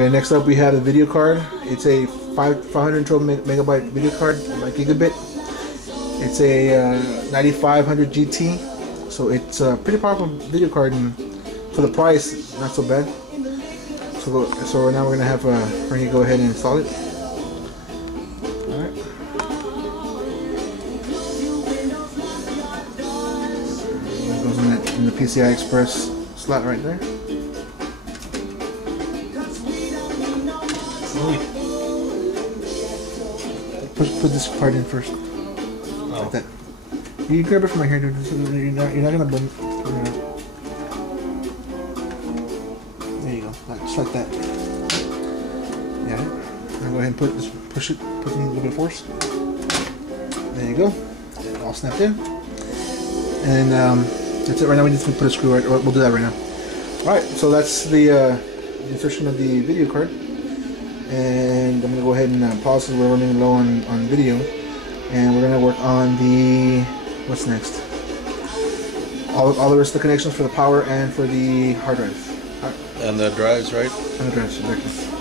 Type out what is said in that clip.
Okay, next up we have the video card. It's a 512 megabyte video card, like gigabit. It's a 9500 GT, so it's a pretty powerful video card, and for the price, not so bad. So now we're gonna have Frankie go ahead and install it. All right. It goes in the PCI Express slot right there. Put this part in first. Oh. Like that. You grab it from right here, dude. You're not gonna bend. There you go. Just like that. Yeah. Now go ahead and push it. Put in a little bit of force. There you go. It all snapped in. And that's it. Right now we need to put a screw right. We'll do that right now. All right. So that's the insertion of the video card. And I'm gonna go ahead and pause because we're running low on video, and we're gonna work on the what's next. All the rest of the connections for the power and for the hard drive. Right. And the drives, right? And the drives, exactly.